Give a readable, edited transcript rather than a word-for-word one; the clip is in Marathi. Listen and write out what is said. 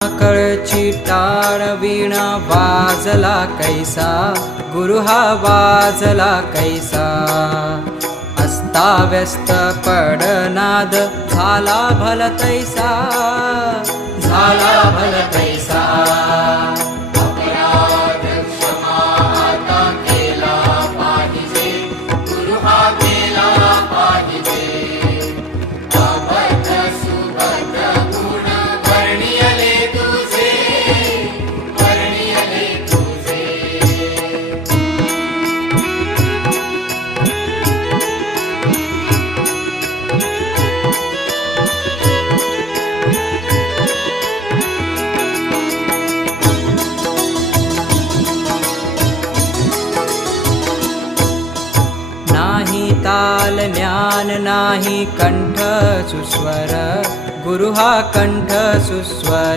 कळची टाळ वीणा वाजला कैसा, गुरु हा वाजला कैसा. अस्ताव्यस्त पडनाद झाला भल तैसा, झाला भल तैसा. नाही ताल ज्ञान नाही कंठ सुस्वर, गुरु हा कंठ सुस्वर.